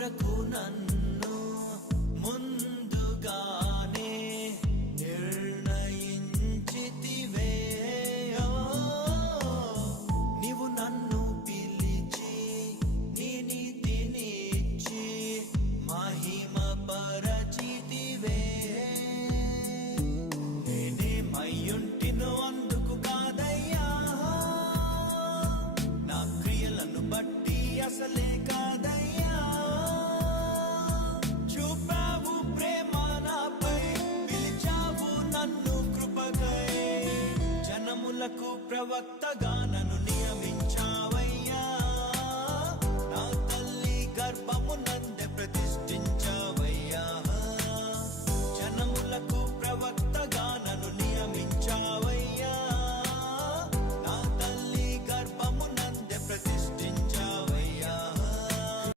కొరకు నన్ను ముందుగానే నిర్ణయించితివే. నీవు నన్ను పిలిచి నీ నీతినిచ్చి మహిమ పరచితివే. నేనేమయ్యుంటినో అందుకు కాదయ్యా, నా క్రియలను బట్టి అసలే కాదయ్యా. చూపావు ప్రేమ నాపై, పిలిచావు నన్ను కృపకై, జనములకు ప్రవక్తగా